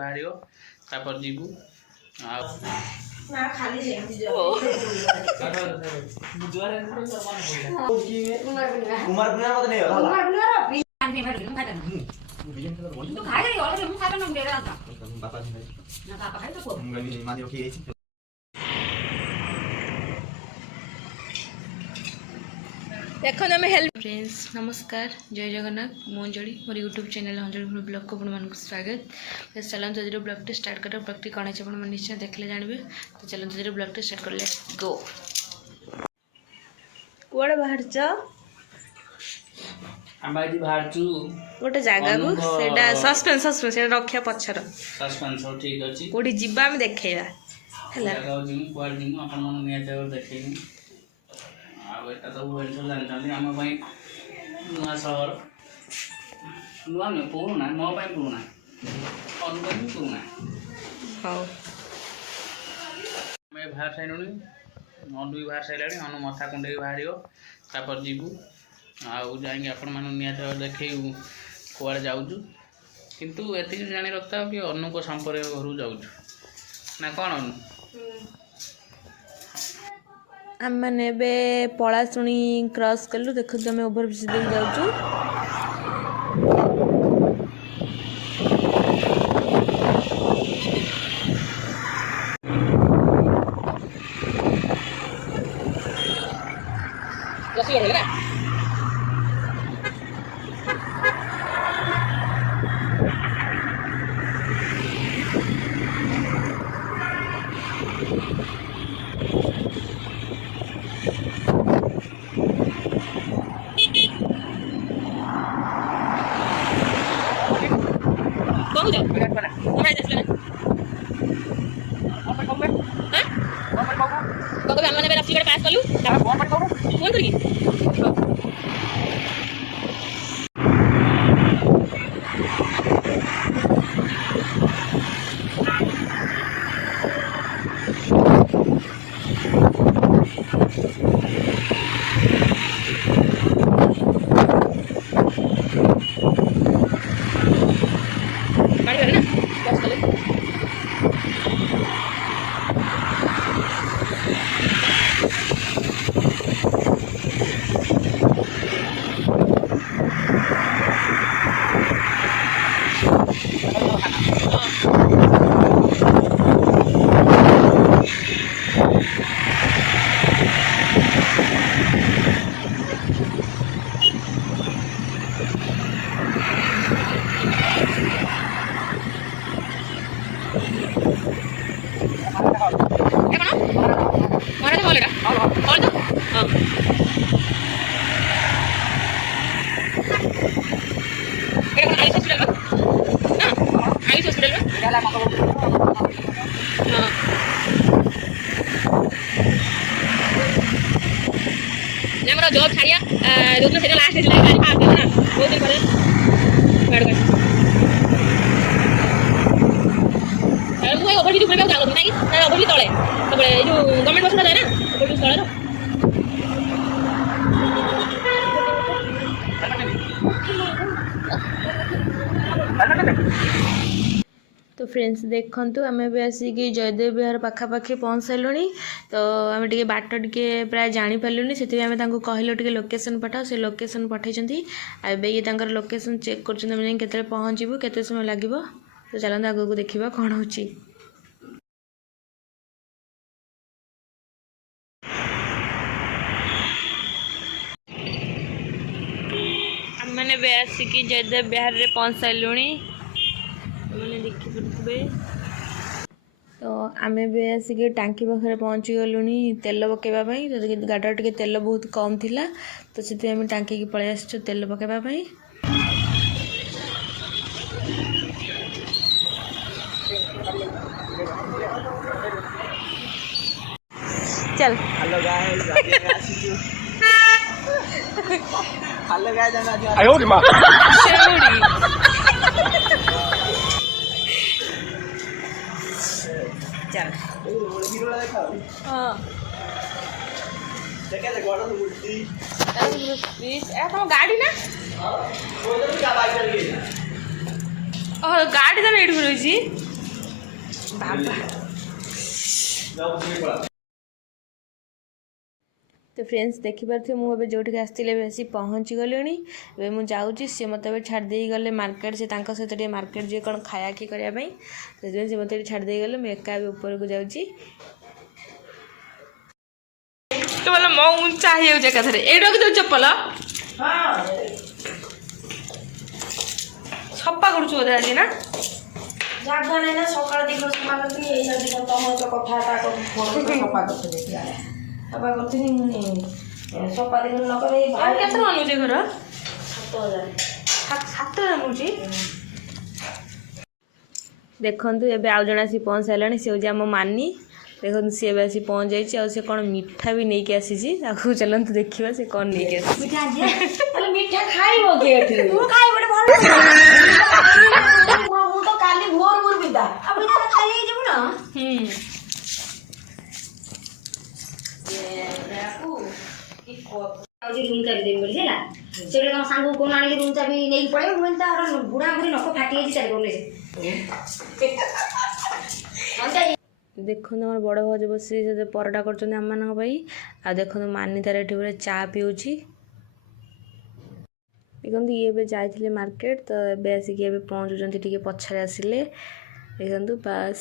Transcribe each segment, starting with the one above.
बाहर तापर जीवु देखो आम हेल्प फ्रेंड्स नमस्कार जय जगन्नाथ मो अंजलि मोर यूट्यूब चैनल अंजलि ब्लॉग को आपको स्वागत। तो चलते आज ब्लॉग टे स्टार्ट कर ब्लॉग टी कौन है निश्चय देखले जानवे। तो चलते आज ब्लॉग टे स्टार्ट कर लेट्स गो। कुआडे बाहर च हम बाइजी बाहर छु गोटे जगह को सेटा सस्पेंस सस्पेंस सेटा रखिया पछर सस्पेंस हो ठीक अछि कोडी जिबा हम देखेबा हला जगह जिम क्वाड जिम अपन मन निया जगह देखेनी आ एटा तो भुवनेश्वर जानतानी हम पई नुआ शहर नुआ न पुराना मो पई पुराना अनुपम पुराना हां मैं बाहर साइनोनी अनु भी बाहर साइलानी अनु मथा कुंडे बाहरियो तापर जीवु आउ जाएंगे आपण मान निया देखू कुआड़े जाऊँ किंतु एति जानी रखता कि अनु को संपर्क घर जाऊँ ना कौन अनु आम मैंने पलाशुणी क्रॉस कलु देखो आम ओभर ब्रिज देख जाऊँ। जॉब छाड़िया जो से लास्ट गाड़ी पार कर ना बहुत दिन पहले बैठ गए मुझे ओवर ब्रिज ऊपर जाऊँ ना कि ना ओवर ब्रिज तले सब जो गवर्नमेंट बस जाए ना ओवर ब्रिज तले तो फ्रेंड्स देखंतु आम भी आसिक जयदेव विहार पाखापाखि पहुँच सारूँ। तो आम टे बाट टे प्राय जापारूँ से कहलु टे लोकेशन पठाओ से लोकेशन पठे आबे ये लोकेशन चेक कर पहुँचू केते समय लगे। तो चलते आगे को देखा कौन हो मैंने भी आसिक जयदेव विहार रे पहुँच सारूँ मैंने देखिपे। तो आम भी आसिक टांकी पाखे पहुँची गलु तेल पकईवाई तो गाड़ी टे तेल बहुत कम थिला तो से आम टांकी की पलि आस तेल पकईवाई। चल हेलो गाइस हेलो गाइस आयो रे मां चल हां देखा गड़ मूर्ति ए तुम गाड़ी ना हां वो तो क्या बाइक चल गई ଗାଡ଼ି ତାର ଏଇଠି ରହିଛି ବାବା। तो फ्रेंड्स देखिपे मुझे जोटिक आसती आसी पहुँची गली मुझे जाऊँगी सी मत छाड़ी गले मार्केट से सहित मार्केट जी कौन खाया कि करने से मत छाड़ी गले मुझे एका ऊपर को जाऊँगी तो बोला मो उंचा हो एकाथर ये रखिद चप्पल सफा कर आज ना জাগা নাই না সকাল দিকে সফা করতে এই না দিকে তোমার তো কথাটা সফা করতে দেখি সফা করতে নি সফা দিকে ন করে और केते अनुजे घर 7000 7 अनुजे देखंतु एबे आउ जणा सी पहुंच सालानी से होजा हम मानी देखंतु सी एबे सी पहुंच जाई आ से कोन मिठा भी नै के आसी छी आखु चलंतु देखिबा से कोन नै के आसी মিঠা যে তাহলে মিঠা খাইবো কে এଠି তু খাইবো ভালো ମୁଁ ତ କାଲି ଭୋର ଭୋର ବିଦା ଆଉ ବିଦା ଖାଇ ହେଇ ଯିବୁ ନା ଆଉଜି ରୁମ୍ ଚାବି ଦେବି ବୋଲି ହେଲା ସେବେଳେ ତମ ସାଙ୍ଗକୁ କୋଣ ଆଣିକି ରୁମ୍ ଚାବି ନେଇକି ପଳେଇବ ମୁଁ ତାର ବୁଢା ବୁଢୀ ନଖ ଫାଟି ଯାଇଛି ଚାବି କୋଣ देखो आम बड़ भाज बस परटा कर देखो मानी तार ये चा पीऊँगी देखो ये जाते मार्केट तो ये आसिक पहुँचुं टे पछारे आसिले देखो बास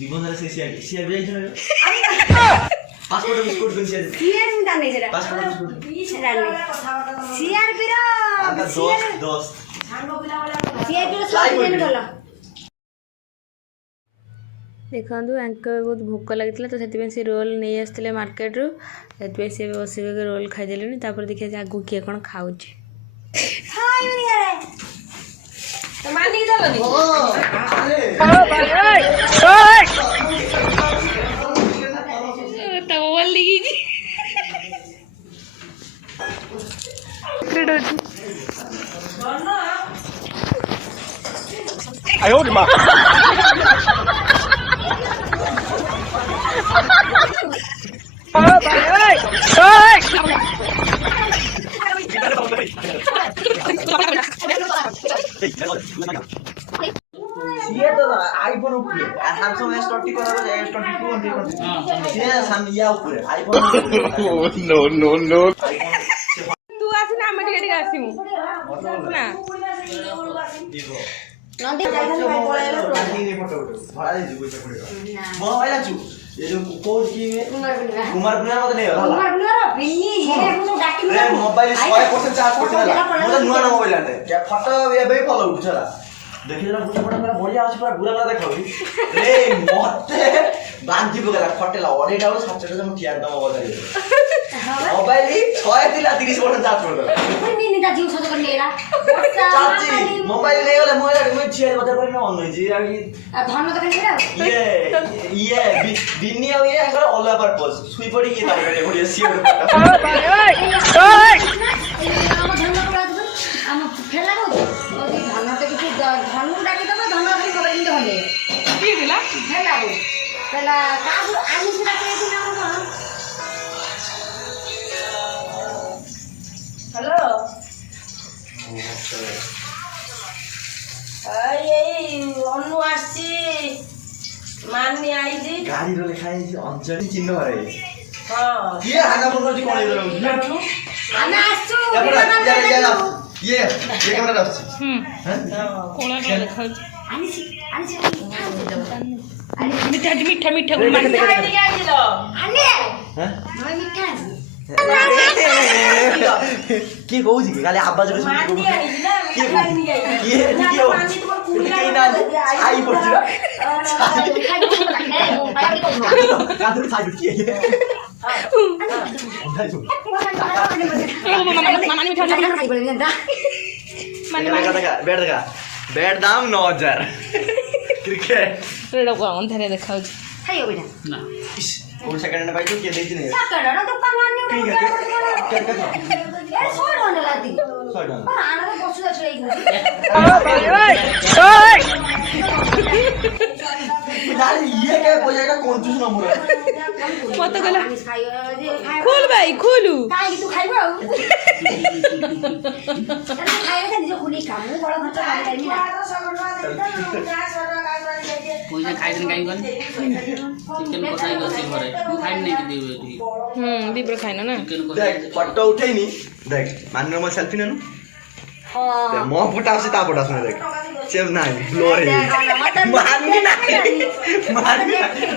জীবন আছে শেয়ার শেয়ার যাইছ না পাসপোর্ট বিস্কুট কোন শেয়ার সিয়ার আমি জানি যেটা পাসপোর্ট বিস্কুট জানি সিয়ার বিরা দোস্ত সিয়ার বিরা সব দিন গল देखो बहुत भोक लगी तो से रोल नहीं आसते मार्केट रू से बस रोल खाईदे देखिए आगू किए कौन खाऊ ये तो आईफोन ऊपर सैमसंग S22 करा S22 ये सान या ऊपर आईफोन नो नो नो तू आसिना हम टिके टिके आसिमु ना नदी जाइछन भाई पळेला फोटो भरा दे पैसा पड़ेगा मोबाइल आछु ये जो कोच की कुमार बिना मत नहीं होला कुमार बिना रो बिनी ये मु डाकी रे मोबाइल 100% चार्ज करते ना मोर नुआ ना मोबाइल आते क्या फोटो ये बे फॉलो उठला देखिला गुटा फटा मेरा बढ़िया आछ पूरा गुला गुला देखाउली रे मते बांधी बगला फटेला ओडेटा 700 जम थिया दम बजाई मोबाइल 6 तिला 30% चार्ज करदला बिनी नि ता जीव सज कर नेला चाची मोबाइल ले गले मोबाइल मैं 6000 पर ना ऑन जी आगी धन तो कने ये बिनी आ ये अंगर ओला पर्पस सुई पड़ी ये तार कटे बढ़िया सी हम धन पड़ा दो हम फेला को ओदी धन तो कि धन डाकी दबो धन भी मोबाइल दे हले की दिला फेला को फेला काबू आनी से डाके दिन हम कोन हेलो এই অনু আসছি মানি আইজি गाड़ी रो लिखा है अंजलि चिन्ह रे हां ये हाना बोल रही कौन इधर আমি আসছো ये कैमरा रख कोला देखा আনিছি আনিছি मिठा मिठा मिठा মিঠা দিকে আইছিল আনে हैं মই মিঠা আছি কি কହୁছি কি খালি আব্বা জোরে শুনি মানি আইছি না কি মিঠা দিকে আইছি কি মানি তোমার কুড়ি কি না ছাই পড়ছে না খাই তো না খাই তো কাঁধে ছাই পড়ছে बैठ देखा बैठ दाम 9000 क्रिकेट रेडा को अंधारे देखा खाइयो बेटा ना कोन सेकंड ने भाई तो के देखी नहीं साकड़ा तो कमानी ठीक है ଶହେ ଟଙ୍କା ନେଲା ଦି 100 ଟଙ୍କା ଆଣରେ ପଶୁଟା ଛିଡ଼େଇକି ଜାଣି ଇଏ କେ ପଇସା ଏଟା କଞ୍ଜୁସ ନମ୍ବର ମତେ କହିଲା ଖୋଲ ଭାଇ ଖୋଲୁ କାହିଁକି ତୁ ଖାଇବୁ ଆଉ ଖାଇବା ନିଜ ଖୁଲି ଖା ମୁଁ ବଡ଼ ଖର୍ଚ୍ଚ କରିପାରିବି ପଇସା ଖାଇଦେନି କାହିଁକି କହନି ଚିକେନ କଷା ହେଇକି ଅଛି ଘରେ ମୁଁ ଖାଇନି ନେଇକି ଦେବି ଏଠି ଦୀପରେ ଖାଇନ ନା ଚିକେନ କଷା देख फोटो उठेनी देख मान लो मैं सेल्फी नेनु ହଁ मो फोटा आसी ता फोटा सुने देख सेम नाही ब्लर है माननी नाही माननी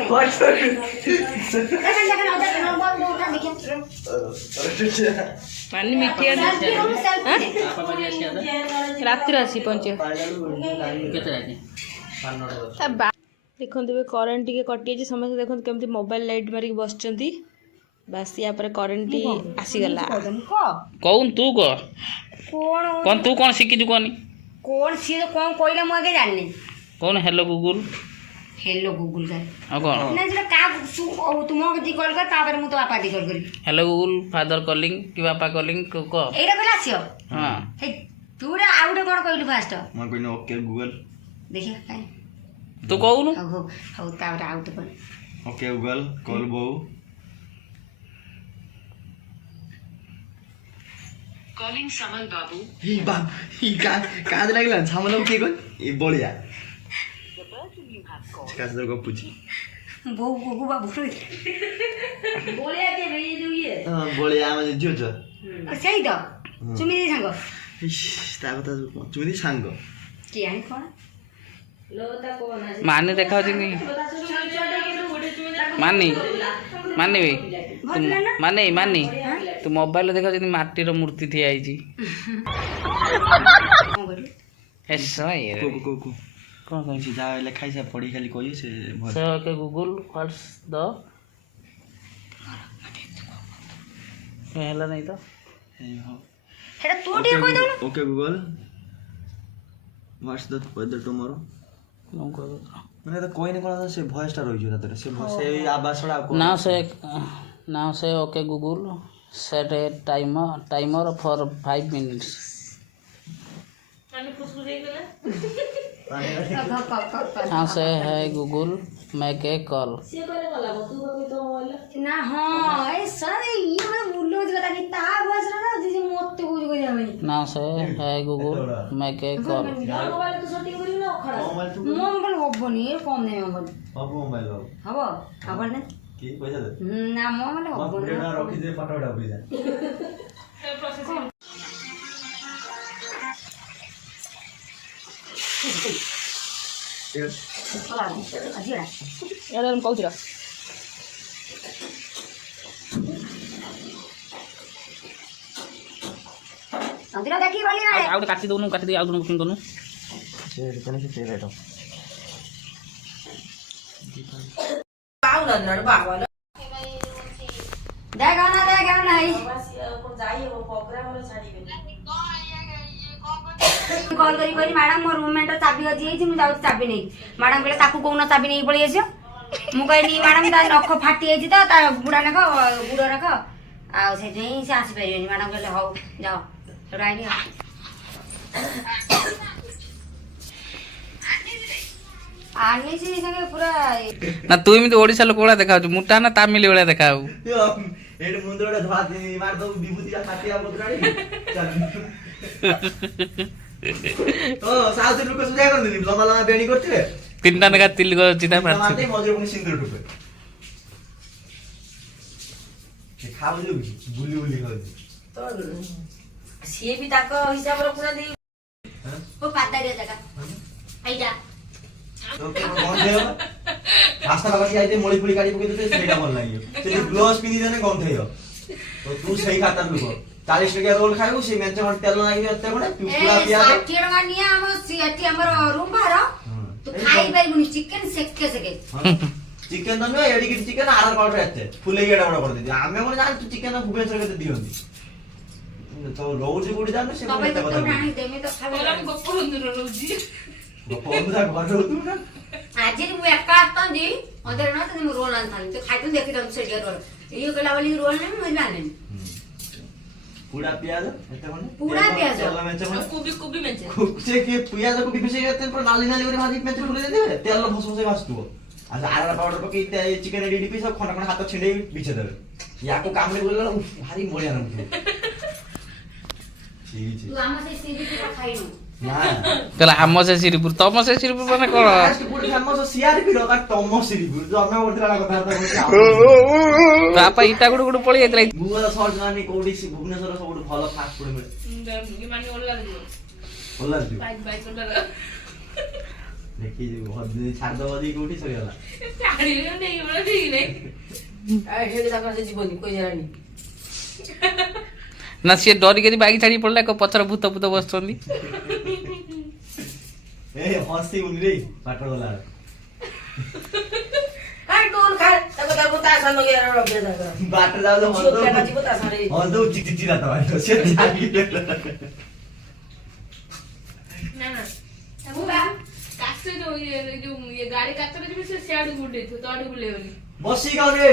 फोटो ମାନି ମିଠି ବାପା ବାଜି ଆସିବା ତ ରାତିରେ ଆସି ପହଞ୍ଚିବ କେତେ ରାତି ଦେଖନ୍ତୁ ଏବେ କରେଣ୍ଟ ଟିକେ କଟିଯାଇଛି ସମସ୍ତେ ଦେଖନ୍ତୁ କେମିତି ମୋବାଇଲ ଲାଇଟ୍ ମାରିକି ବସିଛନ୍ତି ବାସ୍ ୟା ପରେ କରେଣ୍ଟ ଆସିଗଲା କହୁନ ତୁ କହ କଣ କଣ ତୁ କଣ ଶିଖିଛୁ କହନି କଣ ସିଏ କଣ କହିଲା ମୁଁ ଆଗେ ଜାଣିନି କହୁନ ହେଲୋ ଗୁଗୁଲ ହେଲୋ ଗୁଗୁଲ ଗାଏ ଆଉ କଣ ନା ସେଟା କା ତୁମ ଦି କଲ୍ କର ତାପରେ ମୁଁ ତ ବାପା ଦି କଲ୍ କରିବି हेलो गुगल फादर कॉलिंग कि बापा कॉलिंग को ଏଇଟା କହିଲା ଆସିବ हाँ ହେଇ ତୁ ଗୋଟେ ଆଉ ଗୋଟେ କଣ କହିଲୁ ଫାଷ୍ଟ मैं कोई ओके गूगल ଦେଖିଆ କାଇଁ तू कहूनु ହଉ ହଉ ହଉ ତାପରେ ଆଉ ଗୋଟେ କଣ ओके गूगल कॉल बो Calling Samal Babu. ही बा ही का लागला छामलो के कोन ए बलिया कास दर को पूछी ବୋଉ ଗୋଗୁ ବାବୁ ବୋଳିଆ କେ ଭେଇ ଯୋଉ ଇଏ बलिया में जो जो ସେଇ ତ ଚୁମି ଦେଇ ସାଙ୍ଗ ତା କଥା ଚୁନି ସାଙ୍ଗ କି ଆଣି କଣ माने देखा मानी मानी भाई मानी मानी तू मोबाइल देखा माटीर मूर्ति थी आई ऐसा ये को कौन कौन से जा लिखाई से पढ़ी खाली कोई से से ओके गूगल व्हाट्स द हेला नहीं तो ହେଟା ତୁ ଟିକେ କହି ଦଉନୁ okay Google what's the weather tomorrow नो को ମାନେ ତ କହିନି କଣ ସେ ଭଏସ ଟା ରହିଛି ତାତରେ ସେ ସେ ଆବାଜ ଛଡା now say okay google set a timer for 5 minutes now say hey google make a call ନା ହଁ ଏ ସାରେ ଇଏ ମାନେ ବୁଲୁ ଦିଲା ତାକି ତା ଭଏସ ରେ ନା ଯେ ମତେ କହୁଛି କରିବା ପାଇଁ now say hey google make a call mobile ତୁ ସେଟିଂ କରିବୁ ନା ଖରାପ ମୋବାଇଲ ହବନି ଏ କମ ନାହିଁ ମୋବାଇଲ ସବୁ ମୋବାଇଲ ହବ ହବ ନା କି ପଇସା ଦେ ନା ମୋବାଇଲ ହବନି ରଖି ଦେ ଫଟୋ ପଇସା ଆଜି ଏଇଟା ମୁଁ କହୁଛି ଅନ୍ଦିରା ଦେଖି ଗଲି ନା ଆଉ ଗୋଟେ କାଟି ଦଉନୁ କାଟି ଦେଇ ଆଉ ଜଣକୁ ବୁକିଂ କରୁନୁ ସେ କେନେ ସେ ତେଲ ଏଟା देख नहीं कॉल करी मैडम मो रूममेट चाबी हजी मुझे चाबी नहीं मैडम कहले ताकू कौन चाबी नहीं पड़ी आस मु कहली मैडम ता नख फाटी जाइए तो ता गुड़ा नख गुड़ रख से आसी पारे मैडम कहले हौ जाओ राइनी आनी से संगे पूरा ना तू एमती ओडिशा लोक भलिया देखा मुटा ना तामिल भलिया देखा एड मुंदरडा धवा मार दो विभूतिया फाटिया मुद्राडी तो साउथ लोक सुजा कर दिनी लंबा लंबा बेणी करथिले तीनटा नेका तिल चिता मारते मारते मजर पुनी सिंदूर टुपे के खाबो जो बुली बुली हो तो सीए भी ताको हिसाब रो पूरा दे ओ पाताड़िया जगह आई जा तो के गंधे रास्ता बाकी आइते मोळी फुली काडी पके तो सेटा भल लागियो से ग्लोव्स पिनी देने गंधेयो तो तू सही खाता लुको 40 टका रोल खाइबो से मेंचे हट तेल लागि एते बडे पूरा पिया दे 60 टका निया हम सीएटी हमर रूम बाहर तो खाई पाइबुनी चिकन सेके सेके चिकन तो नहीं एडी की चिकन आर पाउडर आते फुले गेडा बडा कर दे आमे कोन जान तू चिकन भुबेश्वर के दियोंदी तो रोज गुडी जान से तबे तो राणी देमे तो खावे गोपंदा घर रहतु ना आज मु एका आस्ता दी अदर ना तो रोल आन थाली तो खाइ तो देखि दम से रोल यो गला वाली रोल नहीं मजा आने ପୁଡ଼ା ପିଆଜ ଏତେ ଖଣ୍ଡେ ପୁଡ଼ା ପିଆଜ? ତେଲ ମେଞ୍ଚେ ଖଣ୍ଡେ କୋବି ମେଞ୍ଚେ ସେ କି ପିଆଜ କୋବି ମିଶେଇ ଏତେ ପୁରା ନାଲି ନାଲି କରି ଭାଜି ମେଞ୍ଚେ ପୁରେଇ ଦେଇଦେବେ ତେଲ ଭସ ଭସ ଭାସୁଥିବ ଆଉ ଆରଡ଼ା ପାଉଡର ପକେଇ ଚିକେନ ରେଡି ପିସ୍ ଖଣ୍ଡ ଖଣ୍ଡ ହାତ ଛିଣ୍ଡେଇ ବିଛେଇ ଦେବେ ୟାକୁ କାମରେ ଗଲା ଭାରି ବଢିଆ ଲାଗୁଥିବ ତୁ ଆମ ସେ ସିରିଜ ଖାଇନୁ ନା ତାହେଲେ ଆମ ସେ ଶ୍ରୀପୁର ତମ ସେ ଶ୍ରୀପୁର ମାନେ କଣ ଗୋଟେ ଫେମସ ସିଆରପି ର ତା ଟମ ସିରିପୁର ଯୋଉ ଆମେ ଗୋଟେ କଥାବାର୍ତ୍ତା କରୁଛୁ ବାପା ଇଟା ଗୁଡୁ ପଳେଇ ଯାଇଥିଲା ମୁଁ ଗଲା ସର୍ଚ୍ଚ ମାନି କୋଉଠି ଭୁବନେଶ୍ୱର ସବୁଠୁ ଭଲ ଫାଷ୍ଟ ଫୁଡ ମିଳେ ଭଲ ଲାଗିବ ଦେଖି ଛାଡିଦବ ଯଦି କୋଉଠି ସରିଗଲା ନା ସିଏ ଡରିକି ବାଇକ୍ ଛାଡି ପଡିଲା ପଛରେ ଭୂତ ଭୂତ ବସୁଛନ୍ତି ଏ ହସିବୁନି ରେ ପାଠ ଗଲା ବାଟ ଯାଉ ହଦଉ ଚିକ ଚିକ ରାତ ସେ ବସି ଗାଉରେ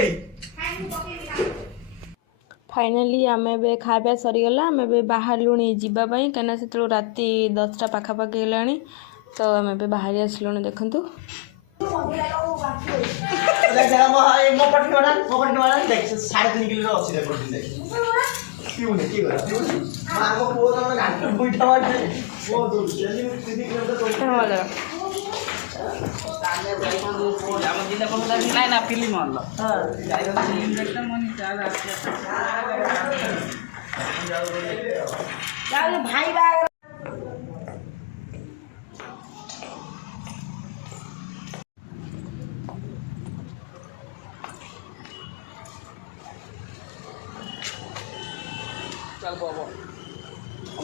फाइनाली आम ए खावा सरीगला आम ए बाहर जीवा कहीं से राति 10टा पाखापाखि है तो आम ए बाहरी आसलु देखु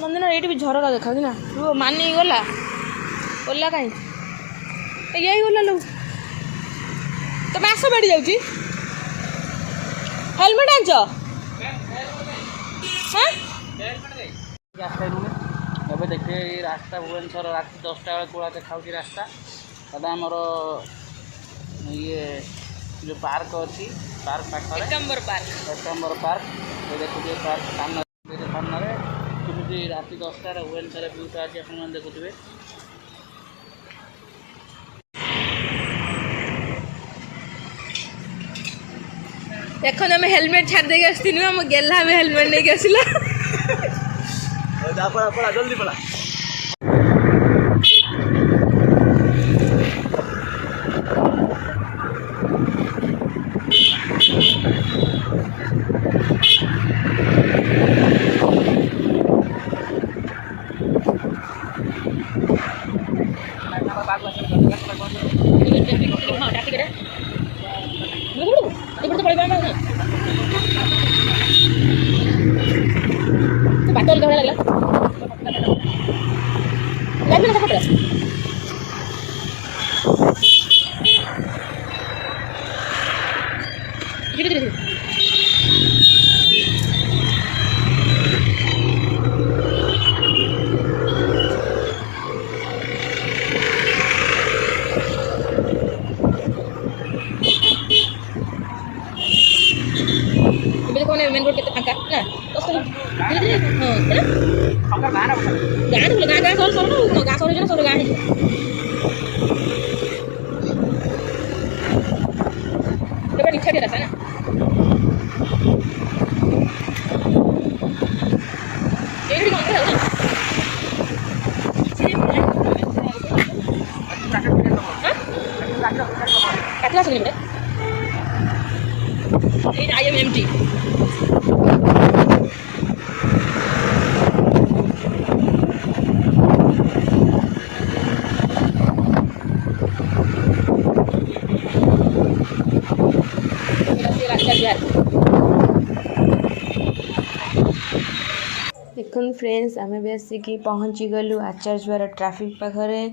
मंदिर ये भी झरका देखा ना रुह मानी गला ओला कहीं यही गला लो तो आस बेड़ी जाऊँ हेलमेट आंच ଏବେ ଦେଖିବେ ଏଇ ରାସ୍ତା ଭୁବନେଶ୍ୱର ରାତି 10ଟା ବେଳେ କୋଳା ଦେଖାଉଛି ରାସ୍ତା ଦାଦା ଆମର ଇଏ ଯେଉଁ ପାର୍କ ଅଛି ପାର୍କ ପାଖରେ ଏକାମ୍ବର ପାର୍କ ଏ ଦେଖୁଥିବେ ପାର୍କ ସାମ୍ନାରେ କେମିତି ରାତି 10ଟାରେ ଭୁବନେଶ୍ୱର ଭିଉଟା ଅଛି ଆପଣମାନେ ଦେଖୁଥିବେ देखो आम हेलमेट छाड़ देके आसती आम गेला आम हेलमेट नहीं आसला पड़ा जल्दी पड़ा बाटल धरा लगला लागला ना कपड़ा धीरे धीरे मेन रोड के फांका ना धीरे धीरे हाँ गाँव गाँव सर गाँव इच्छा दे रहा ना कितना सुनी बेटा IMMT देखुन फ्रेंड्स आम भी आसिक पहुँची गलु आचार्य ट्रैफिक पाखरे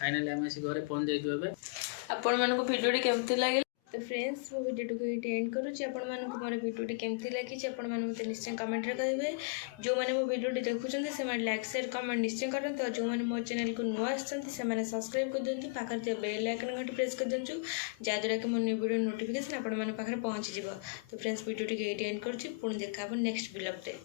फाइनाली ଆପଣମାନଙ୍କୁ ଭିଡ଼ିଓଟି କେମିତି ଲାଗିଲା तो फ्रेंड्स मो भिडियो को ये एंड करुँच आपण मोर भिडियोटी केमती लगी आपण मैंने निश्चय कमेंट करेंगे जो मैंने मो भिडियोटी देखुं से लाइक शेयर कमेंट निश्चय करते और जो मैंने मो चैनल को नुआ आसमें सब्सक्राइब कर दिखाँ पाखे बेल आइकन घंटी प्रेस कर दिखाँ जहाँद्वारा कि मो न्यू वीडियो नोटिफिकेशन आपण पाखे पहुँची तो फ्रेंड्स भिडियोटी ये एंड करुँच पुणी देखा नेक्स्ट ब्लॉग रे।